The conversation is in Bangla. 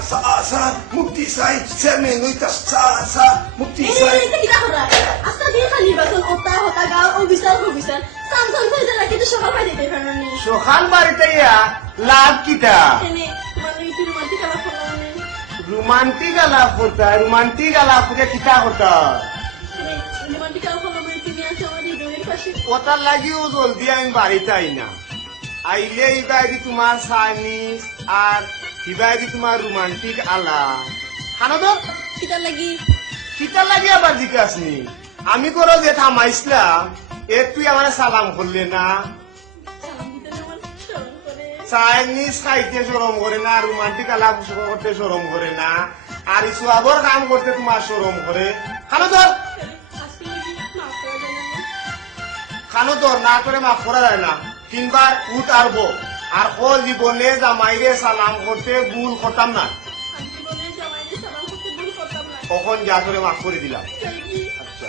Sa mukti sai seme nuita sa mukti sai Ini kita orang. Asal dia kan libatkan otak gaul obisal. Samsung saja lagi itu soal apa dia kan ni. সকাল বাড়িতে ইয়া লাভ কিটা Ini mana itu mati kalau kalau ni. Romantic আলাপ হতা রোমান্টিক আলাপ করে কিটা হতা Ini mati kalau kalau mati ni asal ada di pasir. ওটার লাগিও জলদি আমি বাড়িতে আই না আইলে ইবাইদি তোমার চাইনিজ আর ইবাইদি তোমার রোমান্টিক আলাপ খানো Kita lagi. কিটা লাগে আবার জিজ্ঞাসনি আমি করো যে থামাইছিলাম এর তুই আমার সালাম করলে না Salam kita nama salam kore. Chinese খাইতে সরম করে না রোমান্টিক আলাপ করতে সরম করে না আর ইসু আবার কাম করতে তোমার সরম করে খানো ধর Asal lagi maaf kalau jangan. খানো ধর না করে মাফ করা যায় না তিনবার উঠ আরবো আর ও জীবনে জামাইরে সালাম করতে ভুল করতাম না Anti boleh jawab ini salam kita dulu kota belakang. কখন যা করে মাফ করে দিলাম Lagi. আচ্ছা